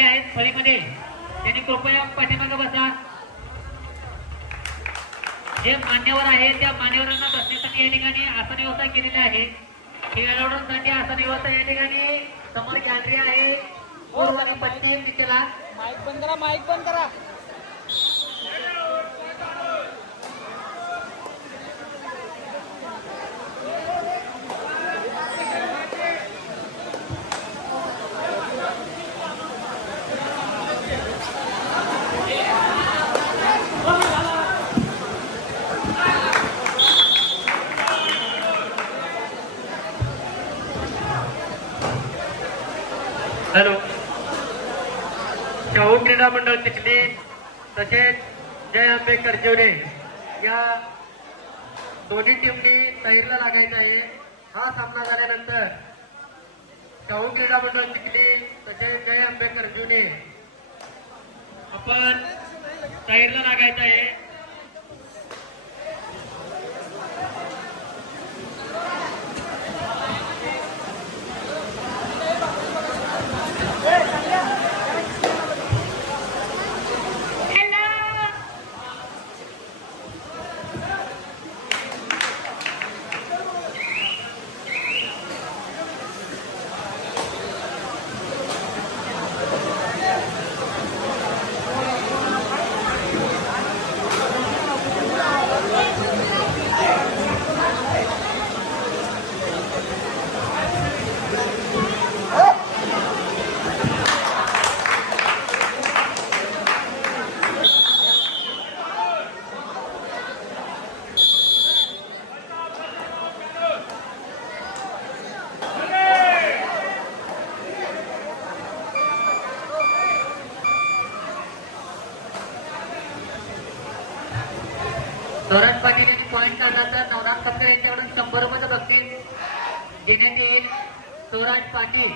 आले आहेत फळीमध्ये त्यांनी कृपया पाठीमागे बसा. जे मान्यवर आहे त्या मान्यवरांना बसण्यासाठी या ठिकाणी आसन व्यवस्था केलेली आहे. खेळाडूंसाठी आसन व्यवस्था या ठिकाणी समोर गॅलरी आहे. पूर्व आणि पश्चिम दिशेला. माईक बंद करा, माईक बंद करा. हॅलो. शाहू क्रीडा मंडळ चिखली तसेच जय आंबेडकर जेवढे या दोन्ही टीमनी तयारीला लागायचं आहे. हा सामना झाल्यानंतर शाहू क्रीडा मंडळ चिखली तसेच जय आंबेडकर जुने आपण तयारीला लागायचं आहे. धोरण पाटील यांनी पॉईंट काढल्यानंतर नवनाथ खपकर यांच्याकडून 100 रुपयाचं बक्षीस देण्यात येईल. स्वराज पाटील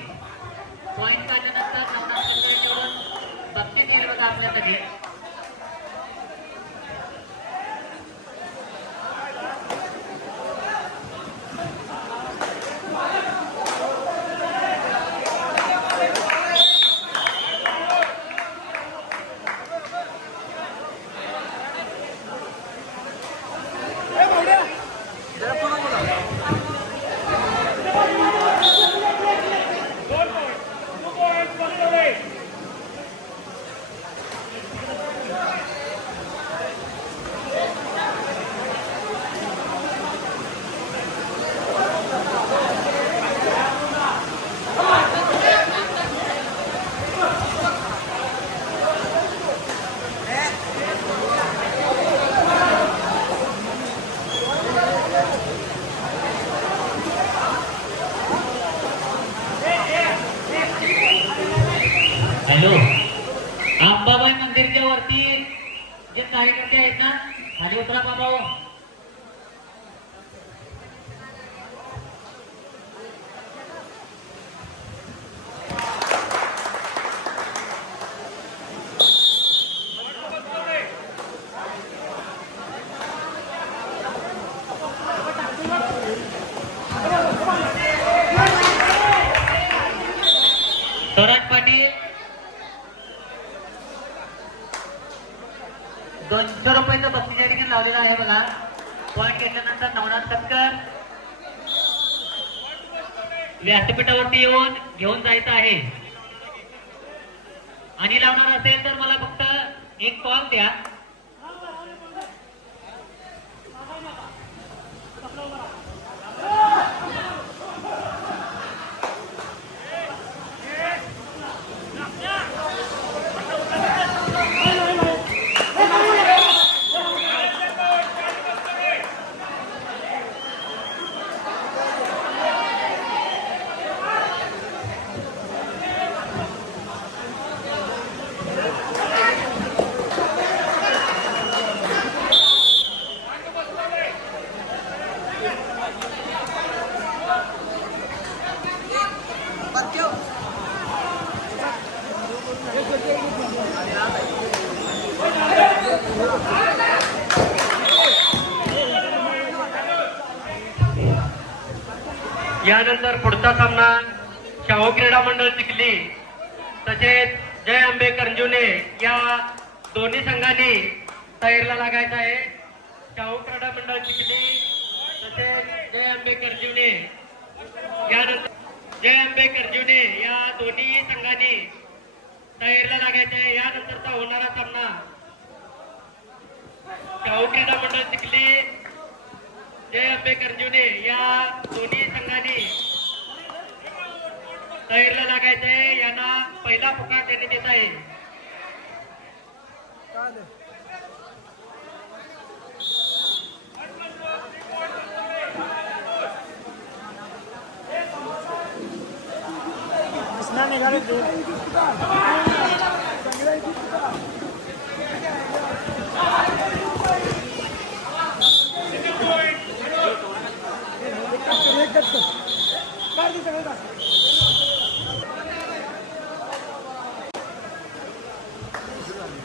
पॉईंट काढल्यानंतर नवनाथ खपकर यांच्याकडून बक्षीस येईल बघा आपल्यासाठी. हॅलो. अंबाबाई मंदिरच्या वरती जे कार्यकर्ते आहेत ना खाली उतरा बाबा. स्वराज पाटील 200 रुपयाचं बक्षीस या ठिकाणी लावलेलं आहे बघा. पॉईंट घेतल्यानंतर नवनाथ खपकर व्यासपीठावरती येऊन घेऊन जायचं आहे. आणि लावणार असेल तर मला फक्त एक कॉल द्या. यानंतर पुढचा सामना शाहू क्रीडा मंडळ चिखली तसेच जय अंबे करंजुने या दोन्ही संघांनी तयारीला लागायचं आहे. शाहू क्रीडा मंडळ चिखली तसेच जय अंबे करंजुने यानंतर जय अंबे करंजुने या दोन्ही संघांनी तयारीला लागायचं आहे. यानंतरचा होणारा सामना शाहू क्रीडा मंडळ चिखली जय अंबे करंजुने या दोन्ही संघांनी तयारीला लागायचं आहे. यांना पहिला पुकार देण्यात येत आहे. निघाले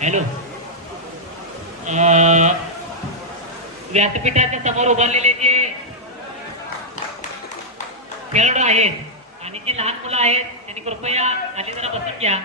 हॅलो, व्यासपीठाच्या समोर उभारलेले जे खेळाडू आहेत आणि जी लहान मुलं आहेत त्यांनी कृपया खाली जरा बसून घ्या.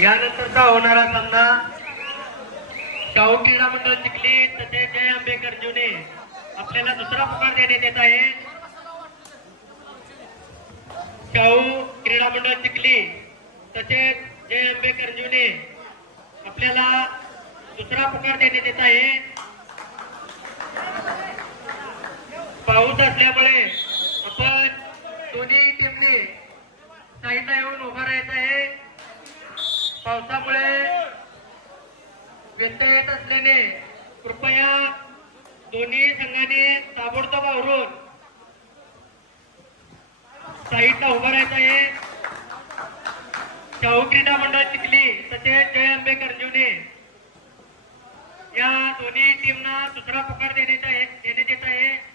यानंतरचा होणारा सामना शाहू क्रीडा मंडळ चिखली तसेच जय अंबे करंजुने आपल्याला दुसरा पुकार देण्यात येत आहे. शाहू क्रीडा मंडळ चिखली तसेच जय अंबे करंजुने आपल्याला दुसरा पुकार देण्यात येत आहे. पाऊस असल्यामुळे आपण दोन्ही टीमने साईडला येऊन उभा राहायचं आहे. पावसामुळे व्यत्यय येत असल्याने कृपया दोन्ही संघांनी ताबडतोब आवरून साईडला उभं राहायचं आहे. शाहू क्रीडा मंडळ चिखली तसेच जय अंबे करंजुने या दोन्ही टीमना दुसरा पुकार देण्यात येत आहे.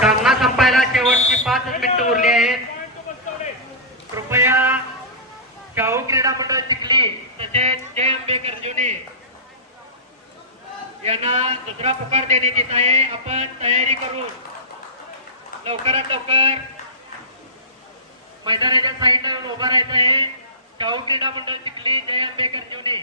सामना संपायला शेवटची 5 मिनिटं उरली आहेत. कृपया शाहू क्रीडा मंडळ चिखली तसेच जय अंबे करंजुने यांना दुसरा पुकार देण्यात येत आहे. आपण तयारी करून लवकरात लवकर मैदानाच्या साईडला उभा राहायचं आहे. शाहू क्रीडा मंडळ चिखली जय अंबे करंजुने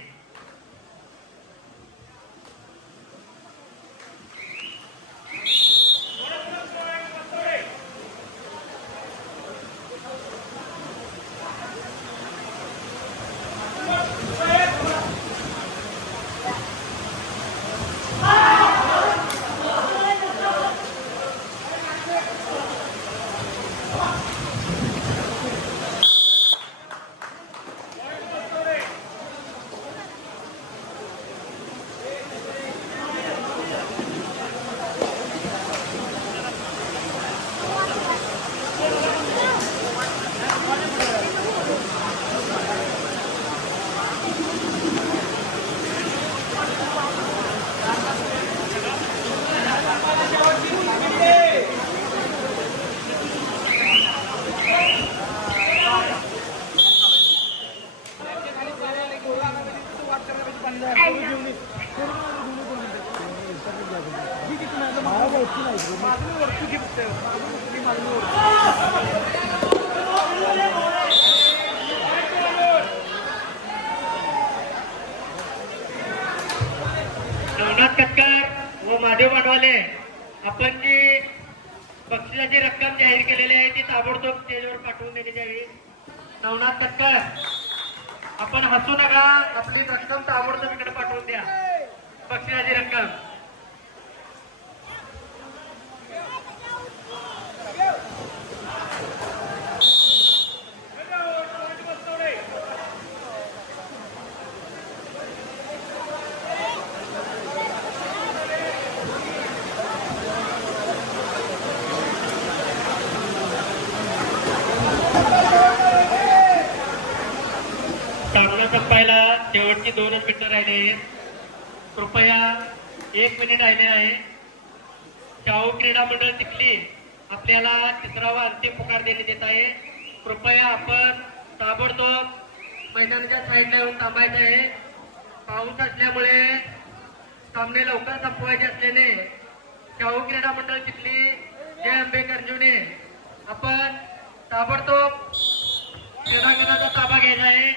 नवनाथ कटकर व महादेव वाडवाले आपण जी बक्षिसाची रक्कम जाहीर केलेली आहे ती ताबडतोब स्टेजवर पाठवून देण्यात यावी. नवनाथ कटकर आपण हसू नका, आपली रक्कम ताबडतोब इकडे पाठवून द्या. बक्षिसाची रक्कम संपायला शेवटची 2च मिनिटं राहिले. कृपया 1 मिनिट राहिले आहे. शाहू क्रीडा मंडळ चिखली आपल्याला तिसरा व अंतिम पुकार देण्यात येत आहे. कृपया आपण ताबडतोब मैदानाच्या साईडला येऊन थांबायचं आहे. पाऊस असल्यामुळे सामने लवकर संपवायचे असल्याने शाहू क्रीडा मंडळ चिखली जय अंबे कर्जुने आपण ताबडतोब क्रीडांगणाचा ताबा घ्यायचा आहे.